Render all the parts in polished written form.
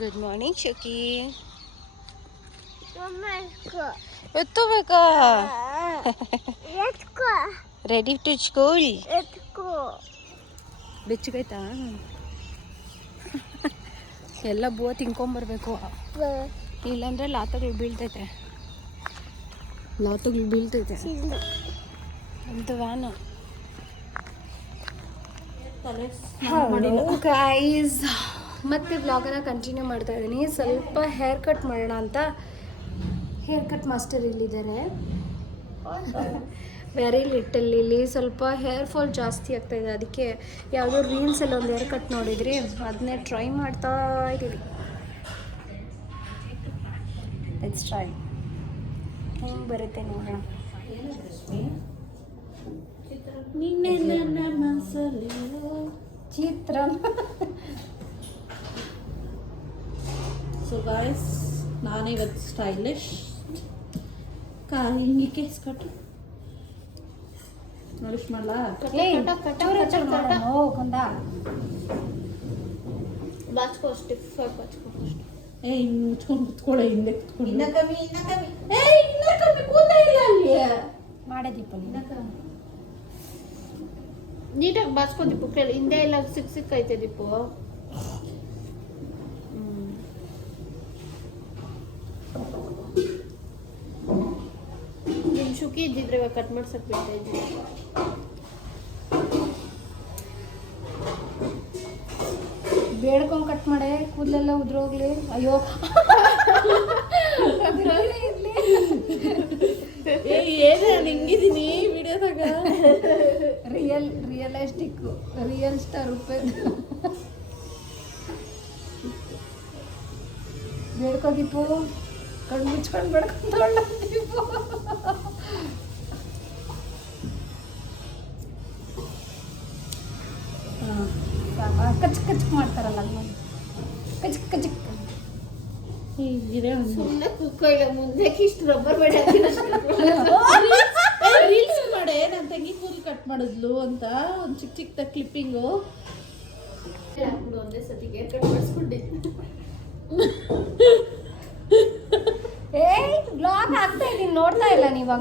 Good morning ಶುಕಿ. ಎತ್ತಬೇಕಾ? Ready to school. ಬೆಚ್ಚಗೈತಾ? ಎಲ್ಲ ಬೂವ ತಿನ್ಕೊಂಬರ್ಬೇಕು, ಇಲ್ಲಾಂದ್ರೆ ಲಾತಗಳು ಬೀಳ್ತೈತೆ ಅಂತ ವ್ಯಾನು. ಗೈಸ್, ಮತ್ತೆ ವ್ಲಾಗನ್ನ ಕಂಟಿನ್ಯೂ ಮಾಡ್ತಾ ಇದ್ದೀನಿ. ಸ್ವಲ್ಪ ಹೇರ್ ಕಟ್ ಮಾಡೋಣ ಅಂತ ಹೇರ್ ಕಟ್ ಮಾಸ್ಟರ್ ಇಲ್ಲಿದ್ದಾರೆ. ವೆರಿ ಲಿಟಲ್ ಇಲ್ಲಿ ಸ್ವಲ್ಪ ಹೇರ್ ಫಾಲ್ ಜಾಸ್ತಿ ಆಗ್ತಾಯಿದೆ. ಅದಕ್ಕೆ ಯಾವುದೋ ರೀಲ್ಸಲ್ಲಿ ಒಂದು ಹೇರ್ ಕಟ್ ನೋಡಿದ್ರಿ, ಅದನ್ನೇ ಟ್ರೈ ಮಾಡ್ತಾ ಇದ್ದೀವಿ. ಲೆಟ್ಸ್ ಟ್ರೈ, ಹೆಂಗೆ ಬರುತ್ತೆ ನೋಡೋಣ. ಚಿತ್ರಾನ್ನ. ಸೊ ಗಾಯ್ಸ್, ನಾನಿವತ್ತು ಸ್ಟೈಲಿಶ್ ಹಿಂಗೆ ಕೇಸ್ ಕಟ್ಟು ನೋಡಿಶ್ ಮಾಡಲಾ? ಬಾಚ್ಕೋ, ಸ್ಟಿಫ್ ಬಾಚ್ಕೋ. ಹಿಂಗೆ ಮುಚ್ಕೊಂಡು ಕುತ್ಕೊಳ್ಳೆ, ಹಿಂದೆ ಕುತ್ಕೊಂಡು. ಇನ್ನ ಕಮ್ಮಿ ಕೂದಲೇ ಇಲ್ಲ ಅಲ್ಲಿ. ಮಾಡೇ ದೀಪ ನೀಟಾಗಿ ಬಾಚ್ಕೊ ದೀಪು. ಕೇಳಿ, ಹಿಂದೆ ಎಲ್ಲ ಸಿಕ್ಕೈತೆ ದೀಪು. ನಿಮ್ ಶುಕಿ ಇದ್ದಿದ್ರೆ ಇವಾಗ ಕಟ್ ಮಾಡ್ಸಕ್ ಬಿಡ್ತಾ ಇದ್ದೀನಿ. ಬೇಡ್ಕೊಂಡು ಕಟ್ ಮಾಡೆ, ಕೂದಲೆಲ್ಲ ಉದ್ರೋಗ್ಲಿ. ಅಯ್ಯೋ, ಏನ ಹಿಂಗಿದ್ದೀನಿ ವಿಡಿಯೋದಾಗ. ರಿಯಲಿಸ್ಟಿಕ್ ರಿಯಲ್ ಸ್ಟಾರ್ ರೂಪೇ. ಬೇಡ್ಕೋ ದೀಪು, ಕಣ್ಣು ಮುಚ್ಕೊಂಡು ಬೇಡ್ಕೊಂಡ ದೀಪು. ಕಚ್ ಕಚ್ ಮಾಡ್ತಾರಲ್ಲ ಅಲ್ಲಿ, ಕಚಕ್ ಕಚಕ್. ಸುಮ್ಮನೆ ಕುಕ್ಕೋ, ಇಲ್ಲ ಮುಂದೆ ಇಷ್ಟು ರಬ್ಬರ್ ಬೇಡ ರೀಲ್ಸ್ ಮಾಡೆ. ನನ್ನ ತಂಗಿ ಕೂದಲು ಕಟ್ ಮಾಡಿದ್ಲು ಅಂತ ಒಂದು ಚಿಕ್ಕ ಕ್ಲಿಪ್ಪಿಂಗು ಹಾಕ್ಬಿಡು. ಒಂದೇ ಸತಿ ಹೇರ್ ಕಟ್ ಮಾಡಿಸ್ಕೊಂಡಿದ್ದು. ಬ್ಲಾಗ್ ಆಗ್ತಾ ಇದೀನಿ, ನೋಡ್ತಾ ಇಲ್ಲ ನೀವು?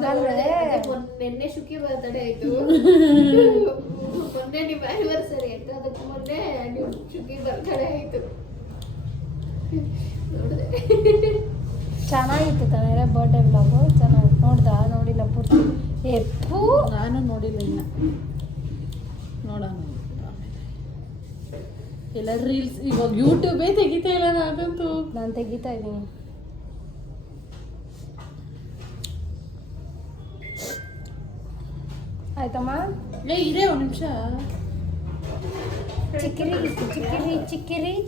ನಿನ್ನೆ ಶುಕಿ ಬರ್ತಡೇ ಆಯ್ತು, ಮೊನ್ನೆ ನಿಮ್ಮ ಆನಿವರ್ಸರಿ ಆಯ್ತು, ಅದಕ್ಕೆ ಮೊನ್ನೆ ನೀವು ಶುಕಿ ಬರ್ತಡೇ ಆಯ್ತು. ನೋಡಿದೆ, ಚೆನ್ನಾಗಿತ್ತು ತಾನೇ ಬರ್ಡೇ ಬ್ಲಾಗು. ಚೆನ್ನಾಗಿತ್ತು. ನೋಡಿಲ್ಲ ಪೂರ್ತಿ? ಎಪ್ಪು ನಾನು ನೋಡಿಲ್ಲ ಇನ್ನು, ನೋಡೋಣ ಎಲ್ಲ ರೀಲ್ಸ್. ಇವಾಗ ಯೂಟ್ಯೂಬೇ ತೆಗಿತಾ ಇಲ್ಲ ನಾನಂತೂ. ನಾನು ತೆಗಿತಾ ಇದ್ದೀನಿ. ಆಯ್ತಮ್ಮ, ಇರೇ ಒಂದು ನಿಮಿಷ.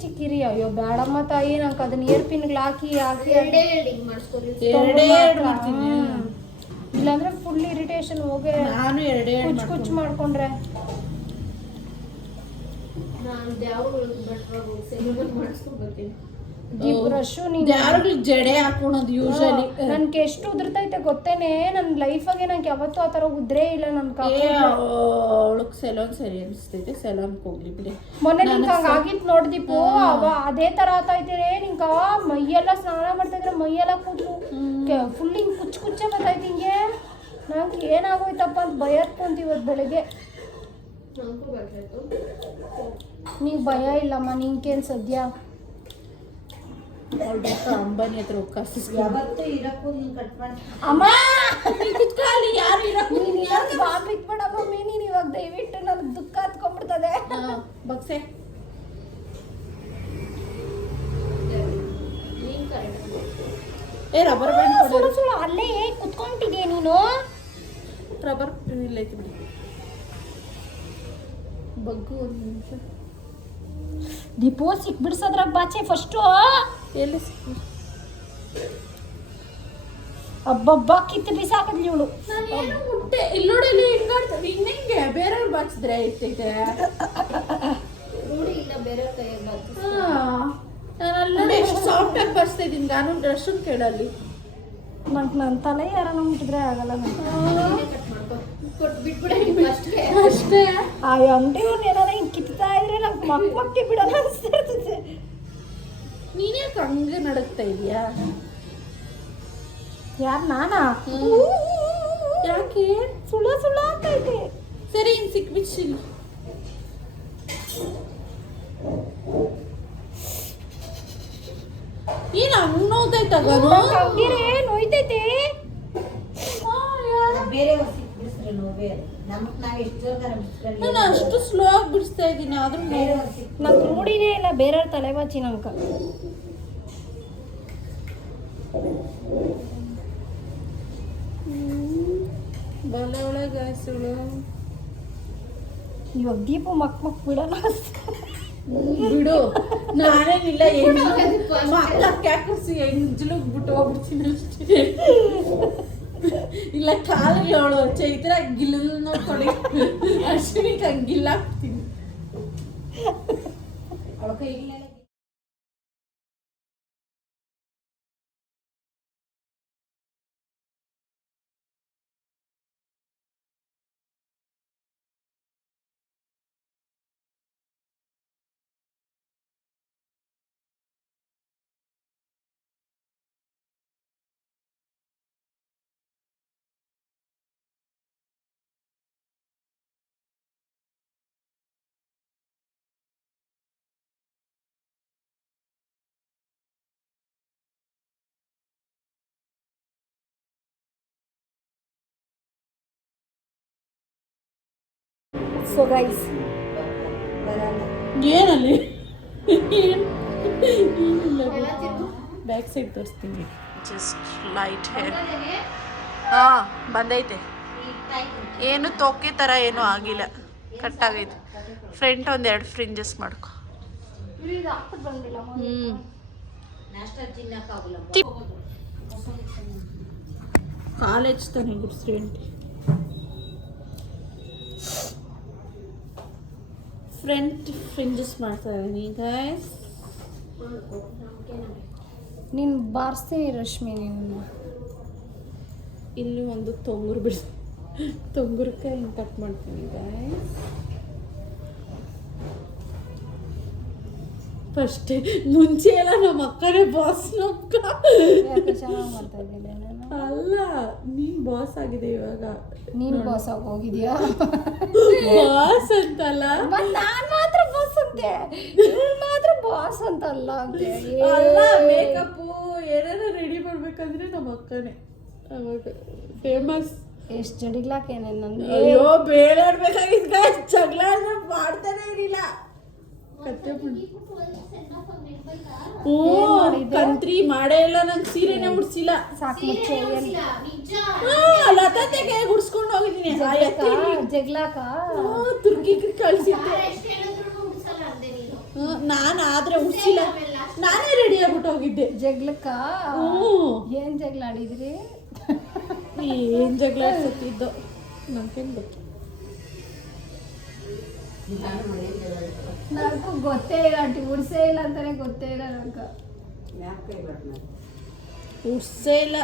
ಚಿಕ್ಕಿರಿ. ಅಯ್ಯೋ ಬೇಡಮ್ಮ ತಾಯಿ, ನಂಗೆ ಅದನ್ನ ಇಯರ್ ಪಿನ್ಗಳು ಹಾಕಿ ಎರಡೇ ಹಿಂಗ್ ಮಾಡಿಸ್ಕೊರಿ. ಎರಡು ಮಾಡ್ತೀನಿ. ಇಲ್ಲಾಂದ್ರೆ ಫುಲ್ ಇರಿಟೇಷನ್. ಹೋಗಿ ನಾನು ಎರಡೇ ಕುಚ್ ಮಾಡ್ಕೊಂಡ್ರೆ ನಾನು ಯಾವಾಗ ಬಟ್ರಾಗ ಸೆಲೆಬ್ರೇಟ್ ಮಾಡಿಸ್ಕೊಂಡು ಬರ್ತೀನಿ. ಬ್ರಷು ನೀನು ಯಾರು ಜಡೆ ಹಾಕೊಳೋದು ಯೂಶಲಿ. ನನ್ಗೆ ಎಷ್ಟು ಉದುರ್ತೈತೆ ಗೊತ್ತೇನೆ. ನನ್ನ ಲೈಫಾಗೆ ನಂಗೆ ಯಾವತ್ತೂ ಆ ಥರ ಉದ್ರೇ ಇಲ್ಲ. ನನ್ನ ಅವಳಕ್ಕೆ ಸೆಲಾನ್ ಸರಿ ಅನಿಸ್ತೈತೆ, ಸೆಲಾನ್ಗೆ ಹೋಗ್ಲಿ ಬಿಡಿ. ಮೊನ್ನೆ ನಿಂಗೆ ಹಂಗೆ ಆಗಿತ್ತು ನೋಡ್ದಿಪ್ಪು, ಅದೇ ಥರ ಆಗ್ತಾಯಿದ್ದೀರಿ. ನಿಂಗೆ ಮೈಯೆಲ್ಲ ಸ್ನಾನ ಮಾಡ್ತಾಯಿದ್ರೆ ಮೈಯೆಲ್ಲ ಕೂದಲು ಫುಲ್ ಹಿಂಗೆ ಕುಚ್ಚೆ ಬರ್ತೈತೆ. ಹಿಂಗೆ ನಂಗೆ ಏನಾಗೋಯ್ತಪ್ಪ ಅಂತ ಭಯತ್ಕೊಂತ ಇವತ್ತು ಬೆಳಗ್ಗೆ. ನಿಂಗೆ ಭಯ ಇಲ್ಲಮ್ಮ, ನಿಂಗೇನು ಸದ್ಯ ಅಂಬಾನಿ ಹತ್ರ ಯಾವತ್ತೂ ಇರಕ್ಕೂ ನೀನು ಕಟ್ ಮಾಡಿ ಅಮ್ಮ ಕುತ್ಕಾಲಿ. ಯಾರು ಇರಕ್ಕೂ ಬಿಟ್ಬಿಡಮ್ಮ ಮೀನಿ. ಇವಾಗ ದಯವಿಟ್ಟು ನನಗೆ ದುಃಖ ಹತ್ಕೊಂಡ್ಬಿಡ್ತದೆ. ಬಕ್ಸೆ ರಬ್ಬರ್ ಬ್ಯಾಂಡ್ ಸುಳ್ಳು ಅಲ್ಲೇ ಕುತ್ಕೊಂಡ್ಬಿಟ್ಟಿದ್ಯಾ ನೀನು? ರಬ್ಬರ್ ಇಲ್ಲೈತಿ ಬಿಡಿ. ಬಗ್ಗು ಒಂದು ನಿಮಿಷ. ದೀಪೋ ಸಿಕ್ಬಿಡ್ಸೋದ್ರಾಗ ಬಾಚೆ ಫಸ್ಟು. ಎಲ್ಲಿ ಸಿಕ್ಕು? ಅಬ್ಬಬ್ಬ ಕಿತ್ತು ಬಿಸಾಕದ್ಲಿ ಇವಳು. ನಾನೇನು ಮುಟ್ಟೆ ಇಲ್ಲಿ ನೋಡಿ, ಹಿಂಗಾಡ್ತದೆ. ಹಿಂಗೆ ಬೇರೆಯವ್ರು ಬಾಚಿದ್ರೆ ಇರ್ತೈತೆ. ರೂಢಿ ಇಲ್ಲ ಬೇರೆ ಕೈಯಾಗ ಬಾಚಿ. ನಾನು ಅಲ್ಲಿ ನೋಡಿ ಎಷ್ಟು ಸಾಫ್ಟಾಗಿ ಬಾಚ್ತಾ ಇದ್ದೀನಿ. ನಾನು ಡ್ರೆಸ್ಸನ್ನು ಕೇಳಲ್ಲಿ. ನಂಗೆ ನನ್ನ ತಲೆ ಯಾರನ್ನ ಮುಟ್ಟಿದ್ರೆ ಆಗಲ್ಲ. ಅಷ್ಟೇ ಆ ಅಂಗಡಿ ಏನಾರ ಹಿಂಗೆ ಕಿತ್ತಾ ಇದ್ರೆ ನಂಗೆ ಮಕ್ಕಿ ಬಿಡೋಣ ಅನಿಸ್ತಿರ್ತದೆ. ನೀನ್ಯಾಕೆ ಹಂಗೆ ನಡಕ್ತಾ ಇದೀಯಾ? ಯಾರು ನಾನಾ? ಯಾಕೆ ಸುಳ ಸುಳ ಆಗ್ತೈತೆ. ಸರಿ ಹಿಂಗೆ ಸಿಕ್ಬಿಡ್ಸಿಲ್ಲ. ಏನು ಹಂಗೆ ನೋಯ್ತೈತಾಗ? ಹಂಗಿರೇ ನೋಯ್ತೈತೆ. ನಾನು ಅಷ್ಟು ಸ್ಲೋ ಆಗಿ ಬಿಡಿಸ್ತಾ ಇದ್ದೀನಿ, ಆದ್ರೂ ನಂಗೆ ರೂಢಿನೇ ಇಲ್ಲ ಬೇರೆಯವ್ರ ತಲೆ ಬಾಚಿ ನಂಕ. ಬಲೆ ಒಳಗೆ ಗಾಯಸುಳು. ಇವಾಗ ದೀಪ ಮಕ್ ಬಿಡಲ್ಲ. ಬಿಡು, ನಾನೇನಿಲ್ಲ ಮಕ್ಕಳಕ್ಕೆ ಎಂಜಲು ಬಿಟ್ಟು ಹೋಗ್ಬಿಡ್ತೀನಿ ಅಷ್ಟೇ. ಇಲ್ಲ ಕಾಲಿಗೆ ಅವಳು ಚೈತ್ರ ಗಿಲ್ಲ ನೋಡ್ಕೊಳ್ಳಿ, ಅಶ್ವಿನಿಗೆ ಹಂಗಿಲ್ಲ ಹಾಕ್ತೀನಿ. ಅವಳ ಕೈಗೆ ಸೊ ಗೈಸ್ ಏನಲ್ಲಿ ಬ್ಯಾಕ್ ಸೈಡ್ ತೋರಿಸ್ತೀನಿ. Just light hair. ಹಾಂ ಬಂದೈತೆ, ಏನು ತೊಕ್ಕೆ ಥರ ಏನೂ ಆಗಿಲ್ಲ, ಕಟ್ಟಾಗೈತೆ. ಫ್ರಂಟ್ ಒಂದೆರಡು ಫ್ರಿಂಜಸ್ ಮಾಡ್ಕೊ. ಕಾಲೇಜ್ ತಾನೇ ಗುಡ್ ಸ್ಟೂಡೆಂಟ್. ಫ್ರಂಟ್ ಫ್ರಿಂಜಸ್ ಮಾಡ್ತಾ ಇದ್ದೀನಿ ಗೈಸ್. ನೀನು ಬಾರಿಸ್ತೀನಿ ರಶ್ಮಿ. ನೀನು ಇಲ್ಲಿ ಒಂದು ತೊಂಗುರಕಾಯಿ ಹಿಂಗೆ ಕಟ್ ಮಾಡ್ತೀನಿ ಗೈಸ್. ಫಸ್ಟೇ ಮುಂಚೆ ಎಲ್ಲ ನಮ್ಮ ಅಕ್ಕನೇ ಬಾಸ್. ಚೆನ್ನಾಗಿ ಮಾಡ್ತಾ ಇದ್ದೀನಿ. ಅಲ್ಲ, ನೀನ್ ಬಾಸ್ ಆಗಿದೆ ಇವಾಗ. ನೀನು ಬಾಸ್ ಆಗಿ ಹೋಗಿದ್ಯಾ? ಬಾಸ್ ಅಂತಲ್ಲ, ನಾನು ಮಾತ್ರ ಬಾಸ್ ಅಂತೆ, ಮಾತ್ರ ಬಾಸ್ ಅಂತಲ್ಲ ಅಂತೆ. ಅಲ್ಲ, ಮೇಕಪ್ಪು ಏನಾರ ರೆಡಿ ಮಾಡ್ಬೇಕಂದ್ರೆ ನಮ್ಮ ಅಕ್ಕನೇ ಅವಾಗ ಫೇಮಸ್. ಎಷ್ಟು ಜಡಿಗ್ಲಾಕೇನೆ ನನ್ನ. ಅಯ್ಯೋ ಬೇರೆ ಆಡ್ಬೇಕಾಗಿದ್ದ, ಜಗಳ ಮಾಡ್ತಾನೆ ಇರಲಿಲ್ಲ. ಓ ಕಂತ್ರಿ ಮಾಡೇ ಇಲ್ಲ, ನಂಗೆ ಸೀರೆನೇ ಉಡ್ಸಿಲ್ಲ. ಸಾಕು ಮುಚ್ಚೆ. ಲತಾತೆಗೆ ಗುಡ್ಸ್ಕೊಂಡು ಹೋಗಿದ್ದೀನಿ. ಜಗ್ಲಾಕ ತುರ್ಕಿ ಕಳ್ಸಿದ್ದೆ ನಾನು, ಆದ್ರೆ ಉಡ್ಸಿಲ್ಲ. ನಾನೇ ರೆಡಿ ಆಗ್ಬಿಟ್ಟು ಹೋಗಿದ್ದೆ ಜಗ್ಲಕ್ಕ. ಏನ್ ಜಗ್ಲ ಆಡಿದ್ರಿ? ಏನ್ ಜಗಳ ಆಡ್ಸತ್ತಿದ್ದೋ ನಂಗೇನು ಗೊತ್ತು. ನನಗೂ ಗೊತ್ತೇ ಇಲ್ಲ ಆಂಟಿ, ಉಡ್ಸೇ ಇಲ್ಲ ಅಂತಾನೆ ಗೊತ್ತೇ ಇಲ್ಲ ನನಗೆ. ಉಡ್ಸೇ ಇಲ್ಲ.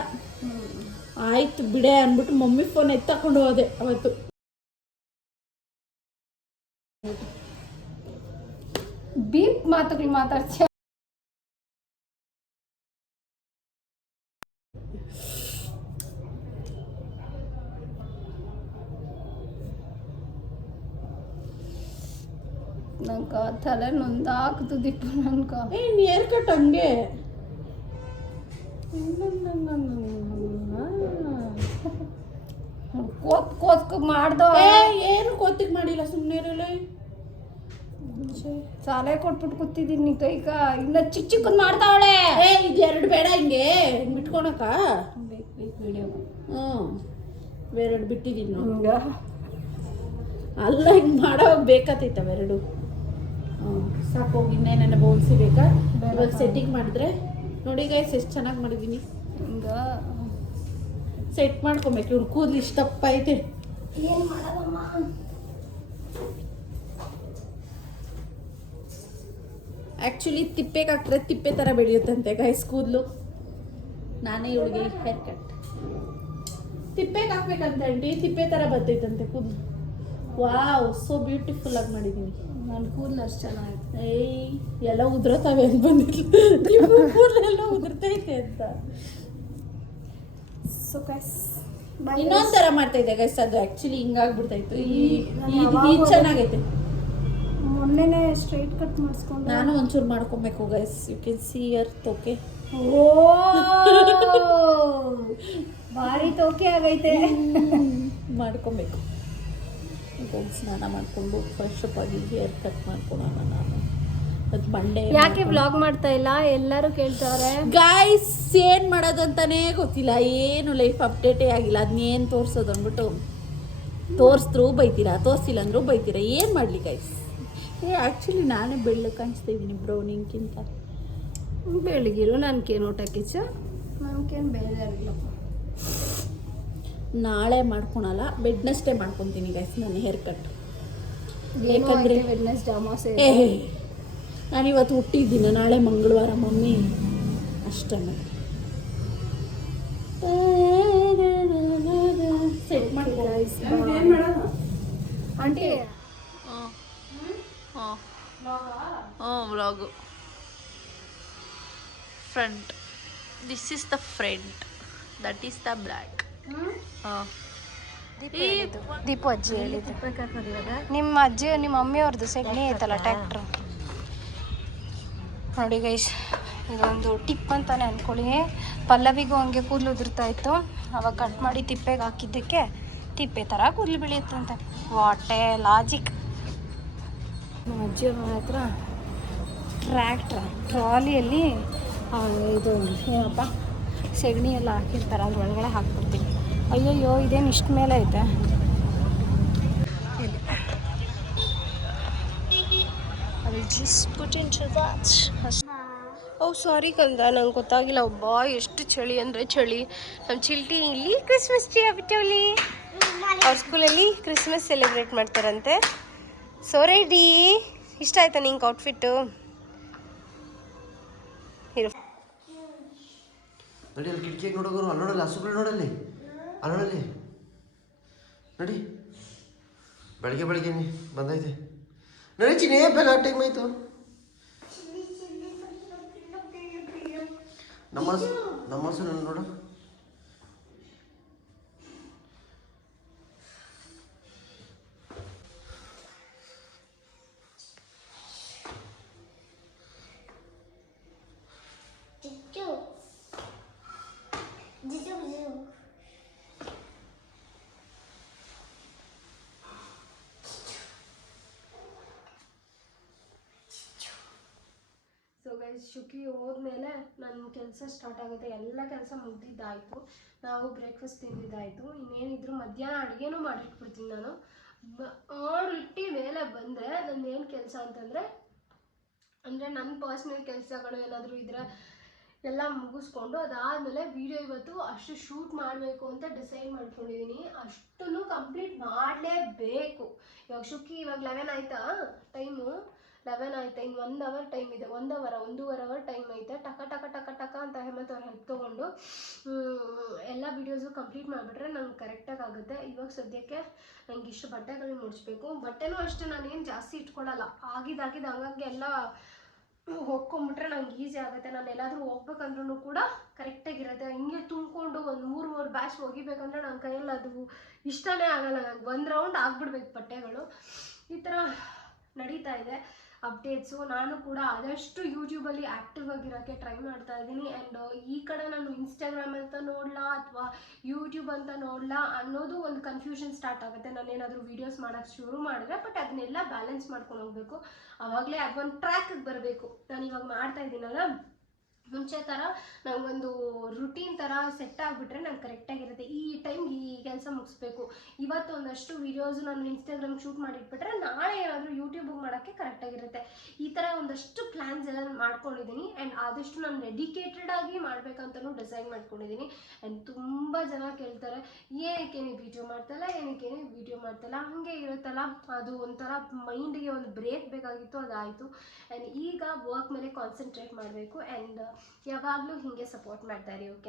ಆಯ್ತು ಬಿಡೆ ಅಂದ್ಬಿಟ್ಟು ಮಮ್ಮಿ ಫೋನ್ ಎತ್ತಕೊಂಡು ಹೋದೆ ಅವತ್ತು. ಬೀಪ್ ಮಾತುಗಳು ಮಾತಾಡ್ತೀಯ. ನಂಗ ತಲೆ ನೊಂದಾಕ್ತದಿತ್ತು ನನ್ಕ. ಏರ್ ಕಟ್ ಹಂಗೆ ಕೋತ್ ಮಾಡ್ದ. ಏನು ಕೋತಿಗೆ ಮಾಡಿಲ್ಲ, ಸುಮ್ಮನೆ ಇರಲ್ಲ. ಸಾಲೆ ಕೊಟ್ಬಿಟ್ಟು ಕೂತಿದ್ದೀನಿ ಕೈಗ. ಇನ್ನ ಚಿಕ್ಕ ಚಿಕ್ಕದ್ ಮಾಡ್ತಾವಳೆ. ಇದು ಎರಡು ಬೇಡ, ಹಿಂಗೆ ಬಿಟ್ಕೊಳಕ ವಿಡಿಯೋ. ಬೇರೆರಡು ಬಿಟ್ಟಿದ್ದೀನಿ ಹಿಂಗ ಅಲ್ಲ, ಹಿಂಗೆ ಮಾಡೋ ಬೇಕಾತೈತ ಅವೆರಡು. ಸಾಕೋಗಿ ಇನ್ನೇನ ಬೋಲ್ಸಿ ಬೇಕಾ? ಇವಾಗ ಸೆಟ್ಟಿಂಗ್ ಮಾಡಿದ್ರೆ ನೋಡಿ ಗೈಸ್ ಎಷ್ಟು ಚೆನ್ನಾಗಿ ಮಾಡಿದ್ದೀನಿ. ಹಿಂಗ ಸೆಟ್ ಮಾಡ್ಕೊಬೇಕು. ಇವ್ರು ಕೂದಲು ಇಷ್ಟಪ್ಪ ಐತೆ. ಏನು ಮಾಡೋದಮ್ಮ? ಆ್ಯಕ್ಚುಲಿ ತಿಪ್ಪೆಗೆ ಹಾಕಿದ್ರೆ ತಿಪ್ಪೆ ಥರ ಬೆಳೆಯುತ್ತಂತೆ ಗೈಸ್ ಕೂದಲು. ನಾನೇ ಇವಳಿಗೆ ಹೇರ್ ಕಟ್ ತಿಪ್ಪೆಗೆ ಹಾಕ್ಬೇಕಂತ ಆಂಟಿ, ತಿಪ್ಪೆ ಥರ ಬರ್ತೈತಂತೆ ಕೂದಲು. ವಾವ್, ಸೋ ಬ್ಯೂಟಿಫುಲ್ ಆಗಿ ಮಾಡಿದ್ದೀನಿ. ನನ್ನ ಕೂದಲು ಅಷ್ಟು ಚೆನ್ನಾಗಿತ್ತು. ಏಯ್, ಎಲ್ಲ ಉದುರತಾವೆ ಅಂತ ಬಂದಿಲ್ಲ, ನಿಮ್ಮ ಕೂದಲೆಲ್ಲ ಉದುರ್ತೈತೆ ಅಂತ. ಸೊ ಗೈಸ್ ಇನ್ನೊಂದ್ ಥರ ಮಾಡ್ತಾ ಇದ್ದೆ ಗೈಸ್, ಅದು ಆ್ಯಕ್ಚುಲಿ ಹಿಂಗಾಗ್ಬಿಡ್ತಾಯಿತ್ತು. ಯಾವಾಗೂ ಇದು ಚೆನ್ನಾಗೈತೆ. ಮೊನ್ನೆನೇ ಸ್ಟ್ರೈಟ್ ಕಟ್ ಮಾಡಿಸ್ಕೊಂಡು ನಾನು ಒಂಚೂರು ಮಾಡ್ಕೊಬೇಕು ಗೈಸ್. ಯು ಕ್ಯಾನ್ ಸಿ ಯರ್ ತೋಕೆ. ಓ ಭಾರಿ ತೋಕೆ ಆಗೈತೆ. ಮಾಡ್ಕೊಬೇಕು. ಒಂದು ಸ್ನಾನ ಮಾಡಿಕೊಂಡು ಫ್ರೆಶ್ ಅಪ್ ಆಗಿ ಹೇರ್ ಕಟ್ ಮಾಡ್ಕೊಳೋಣ. ನಾನು ಅದು ಮಂಡೇ ಯಾಕೆ ಬ್ಲಾಗ್ ಮಾಡ್ತಾ ಇಲ್ಲ ಎಲ್ಲರೂ ಕೇಳ್ತಾರೆ. ಗೈಸ್, ಏನು ಮಾಡೋದು ಅಂತಾನೇ ಗೊತ್ತಿಲ್ಲ, ಏನು ಲೈಫ್ ಅಪ್ಡೇಟೇ ಆಗಿಲ್ಲ. ಅದನ್ನೇನು ತೋರಿಸೋದು ಅಂದ್ಬಿಟ್ಟು ತೋರಿಸಿದ್ರು ಬೈತೀರಾ, ತೋರಿಸಿಲ್ಲ ಅಂದರೂ ಬೈತೀರಾ, ಏನು ಮಾಡಲಿ ಗೈಸ್. ಆ್ಯಕ್ಚುಲಿ ನಾನೇ ಬೆಳ್ಳ ಕಾಣಿಸ್ತಾ ಇದ್ದೀನಿ ಬ್ರೋ ನಿಂಗಿಂತ. ಬೆಳಗಿರು ನನಗೇನು ಊಟ ಕಿಚ್ಚ, ನನಗೇನು ಬೇಜಾರಿಲ್ಲ. ನಾಳೆ ಮಾಡ್ಕೊಳಲ್ಲ, ವೆಡ್ನೆಸ್ಡೇ ಮಾಡ್ಕೊತೀನಿ ಗೈಸ್ ನನ್ನ ಹೇರ್ ಕಟ್. ಯಾಕಂದರೆ ವೆಡ್ನೆಸ್ಡೇ ಅಮಾವಾಸ್ಯೆ. ನಾನು ಇವತ್ತು ಹುಟ್ಟಿದ್ದೀನಿ, ನಾಳೆ ಮಂಗಳವಾರ ಮಮ್ಮಿ ಅಷ್ಟೇ. ಸೆಟ್ ಮಾಡಿ aunty. Vlog front. This is the front, that is the black. Deepu ಅಜ್ಜಿ ಹೇಳಿದ್ದು. ನಿಮ್ಮ ಅಜ್ಜಿ ನಿಮ್ಮ ಮಮ್ಮಿಯವ್ರದ್ದು ಸೆಗಣಿ ಐತಲ್ಲ ಟ್ಯಾಕ್ಟ್ರು ನೋಡಿ ಗೈಸ್. ಇದೊಂದು ಟಿಪ್ ಅಂತಾನೆ ಅಂದ್ಕೊಳ್ಳಿ. ಪಲ್ಲವಿಗೂ ಹಂಗೆ ಕೂದಲು ಉದುರ್ತಾ ಇತ್ತು, ಅವಾಗ ಕಟ್ ಮಾಡಿ ತಿಪ್ಪೆಗೆ ಹಾಕಿದ್ದಕ್ಕೆ ತಿಪ್ಪೆ ಥರ ಕೂದಲು ಬೆಳೆಯುತ್ತಂತೆ. ವಾಟೆ ಲಾಜಿಕ್. ನಮ್ಮ ಅಜ್ಜಿಯವ್ರ ಮನೆ ಹತ್ರ ಟ್ರಾಲಿಯಲ್ಲಿ ಇದು ಏನಪ್ಪ ಸೆಗಣಿ ಎಲ್ಲ ಹಾಕಿರ್ತಾರೆ, ಅದ್ರ ಒಳಗಡೆ ಹಾಕ್ಬಿಡ್ತೀವಿ. ಅಯ್ಯಯ್ಯೋ, ಇದೇನು ಇಷ್ಟ ಮೇಲೆ ಐತೆ. ಓ ಸಾರಿ ಕಂದ, ನಂಗೆ ಗೊತ್ತಾಗಿಲ್ಲ. ಒಬ್ಬ ಎಷ್ಟು ಚಳಿ ಅಂದರೆ ಚಳಿ. ನಮ್ಮ ಚಿಲ್ಟಿ ಇಲ್ಲಿ ಕ್ರಿಸ್ಮಸ್ ಟ್ರೀ ಆಗ್ಬಿಟ್ಟವಲ್ಲಿ. ಅವ್ರ ಸ್ಕೂಲಲ್ಲಿ ಕ್ರಿಸ್ಮಸ್ ಸೆಲೆಬ್ರೇಟ್ ಮಾಡ್ತಾರಂತೆ. So ready. ಇಷ್ಟ ಆಯ್ತಾ ನಿಂಗೆ ಔಟ್ಫಿಟ್ಟು? ಇರು ನೋಡಿ, ಅಲ್ಲಿ ಕಿಟಕಿಯಾಗಿ ನೋಡೋರು, ಅಲ್ಲಿ ನೋಡಲ್ಲ, ಹಸುಗಳು ನೋಡಲ್ಲಿ, ಅಲ್ಲಿ ನೋಡಲ್ಲಿ ನೋಡಿ. ಬೆಳಗ್ಗೆ ಬಂದೈತೆ ನೋಡಿ ಚಿನ್ನೇ, ಬೇಗ ಟೈಮ್ ಆಯಿತು. ನಮ್ಮ ಹಸು ನನ್ನ ನೋಡು. ಸೊ ಗೈಸ್, ಶುಕಿ ಹೋದ್ಮೇಲೆ ನನ್ನ ಕೆಲಸ ಸ್ಟಾರ್ಟ್ ಆಗುತ್ತೆ. ಎಲ್ಲ ಕೆಲಸ ಮುಗ್ದಿದ್ದಾಯಿತು, ನಾವು ಬ್ರೇಕ್ಫಾಸ್ಟ್ ತಿಂದಿದ್ದಾಯಿತು. ಇನ್ನೇನಿದ್ರು ಮಧ್ಯಾಹ್ನ ಅಡುಗೆನೂ ಮಾಡಿಟ್ಬಿಡ್ತೀನಿ ನಾನು. ಮಾಡಿಟ್ಟು ಮೇಲೆ ಬಂದರೆ ನನ್ನೇನು ಕೆಲಸ ಅಂತಂದರೆ ನನ್ನ ಪರ್ಸ್ನಲ್ ಕೆಲಸಗಳು ಏನಾದರೂ ಇದ್ದರೆ ಎಲ್ಲ ಮುಗಿಸ್ಕೊಂಡು ಅದಾದಮೇಲೆ ವೀಡಿಯೋ ಇವತ್ತು ಅಷ್ಟು ಶೂಟ್ ಮಾಡಬೇಕು ಅಂತ ಡಿಸೈಡ್ ಮಾಡ್ಕೊಂಡಿದ್ದೀನಿ. ಅಷ್ಟನ್ನು ಕಂಪ್ಲೀಟ್ ಮಾಡಲೇಬೇಕು. ಇವಾಗ ಶುಕಿ ಇವಾಗ 11 ಆಯಿತಾ, ಟೈಮು 11 ಆಯ್ತಾ, ಇನ್ನು 1 ಅವರ್ ಟೈಮ್ ಇದೆ. 1.5 ಅವರ್ ಟೈಮ್ ಐತೆ. ಟಕ ಟಕ ಟಕ ಟಕ ಅಂತ ಹೇಮಂತ್ ಅವ್ರ ಹೆಲ್ಪ್ ತೊಗೊಂಡು ಎಲ್ಲ ವೀಡಿಯೋಸು ಕಂಪ್ಲೀಟ್ ಮಾಡಿಬಿಟ್ರೆ ನಂಗೆ ಕರೆಕ್ಟಾಗಿ ಆಗುತ್ತೆ. ಇವಾಗ ಸದ್ಯಕ್ಕೆ ನಂಗೆ ಇಷ್ಟು ಬಟ್ಟೆಗಳನ್ನ ಮುಡಿಸ್ಬೇಕು. ಬಟ್ಟೆನೂ ಅಷ್ಟೇ ನಾನೇನು ಜಾಸ್ತಿ ಇಟ್ಕೊಳ್ಳಲ್ಲ, ಆಗಿದ್ದಾಗಿದ್ದು ಹಂಗಾಗಿ ಎಲ್ಲ ಹೋಗ್ಕೊಂಬಿಟ್ರೆ ನಂಗೆ ಈಸಿ ಆಗುತ್ತೆ. ನಾನು ಎಲ್ಲಾದರೂ ಹೋಗ್ಬೇಕಂದ್ರೂ ಕೂಡ ಕರೆಕ್ಟಾಗಿರುತ್ತೆ. ಹಿಂಗೆ ತುಂಬಿಕೊಂಡು ಒಂದು 3 ಬ್ಯಾಚ್ ಒಗಿಬೇಕಂದ್ರೆ ನನ್ನ ಕೈಯಲ್ಲಿ ಅದು ಇಷ್ಟನೇ ಆಗಲ್ಲ. ನಂಗೆ 1 ರೌಂಡ್ ಆಗಿಬಿಡ್ಬೇಕು ಬಟ್ಟೆಗಳು. ಈ ಥರ ನಡೀತಾ ಇದೆ ಅಪ್ಡೇಟ್ಸು. ನಾನು ಕೂಡ ಆದಷ್ಟು ಯೂಟ್ಯೂಬಲ್ಲಿ ಆ್ಯಕ್ಟಿವ್ ಆಗಿರೋಕ್ಕೆ ಟ್ರೈ ಮಾಡ್ತಾ ಇದ್ದೀನಿ. ಆ್ಯಂಡ್ ಈ ಕಡೆ ನಾನು ಇನ್ಸ್ಟಾಗ್ರಾಮ್ ಅಂತ ನೋಡಲಾ ಅಥವಾ ಯೂಟ್ಯೂಬ್ ಅಂತ ನೋಡಲಾ ಅನ್ನೋದು ಒಂದು ಕನ್ಫ್ಯೂಷನ್ ಸ್ಟಾರ್ಟ್ ಆಗುತ್ತೆ ನಾನು ಏನಾದರೂ ವೀಡಿಯೋಸ್ ಮಾಡೋಕ್ಕೆ ಶುರು ಮಾಡಿದ್ರೆ. ಬಟ್ ಅದನ್ನೆಲ್ಲ ಬ್ಯಾಲೆನ್ಸ್ ಮಾಡ್ಕೊಂಡು ಹೋಗಬೇಕು. ಆವಾಗಲೇ ಅದೊಂದು ಟ್ರ್ಯಾಕಿಗೆ ಬರಬೇಕು. ನಾನು ಇವಾಗ ಮಾಡ್ತಾ ಇದ್ದೀನಲ್ಲ, ಮುಂಚೆ ಥರ ನನಗೊಂದು ರುಟೀನ್ ಥರ ಸೆಟ್ ಆಗಿಬಿಟ್ರೆ ನಂಗೆ ಕರೆಕ್ಟಾಗಿರುತ್ತೆ. ಈ ಟೈಮ್ ಈ ಕೆಲಸ ಮುಗಿಸ್ಬೇಕು. ಇವತ್ತು ಒಂದಷ್ಟು ವೀಡಿಯೋಸು ನಾನು ಇನ್ಸ್ಟಾಗ್ರಾಮ್ ಶೂಟ್ ಮಾಡಿಟ್ಬಿಟ್ರೆ ನಾಳೆ ಏನಾದರೂ ಯೂಟ್ಯೂಬಿಗೆ ಮಾಡೋಕ್ಕೆ ಕರೆಕ್ಟಾಗಿರುತ್ತೆ. ಈ ಥರ ಒಂದಷ್ಟು ಪ್ಲ್ಯಾನ್ಸ್ ಎಲ್ಲ ಮಾಡ್ಕೊಂಡಿದ್ದೀನಿ. ಆ್ಯಂಡ್ ಆದಷ್ಟು ನಾನು ಡೆಡಿಕೇಟೆಡ್ ಆಗಿ ಮಾಡಬೇಕಂತಲೂ ಡಿಸೈಡ್ ಮಾಡ್ಕೊಂಡಿದ್ದೀನಿ. ಆ್ಯಂಡ್ ತುಂಬ ಜನ ಕೇಳ್ತಾರೆ, ಏನಕ್ಕೆ ನೀವು ವೀಡಿಯೋ ಮಾಡ್ತಲ್ಲ, ಹಾಗೆ ಇರುತ್ತಲ್ಲ. ಅದು ಒಂಥರ ಮೈಂಡಿಗೆ ಒಂದು ಬ್ರೇಕ್ ಬೇಕಾಗಿತ್ತು, ಅದಾಯಿತು. ಆ್ಯಂಡ್ ಈಗ ವರ್ಕ್ ಮೇಲೆ ಕಾನ್ಸಂಟ್ರೇಟ್ ಮಾಡಬೇಕು. ಆ್ಯಂಡ್ ಯಾವಾಗಲೂ ಹೀಗೆ ಸಪೋರ್ಟ್ ಮಾಡ್ತಾ ಇರಿ, ಓಕೆ?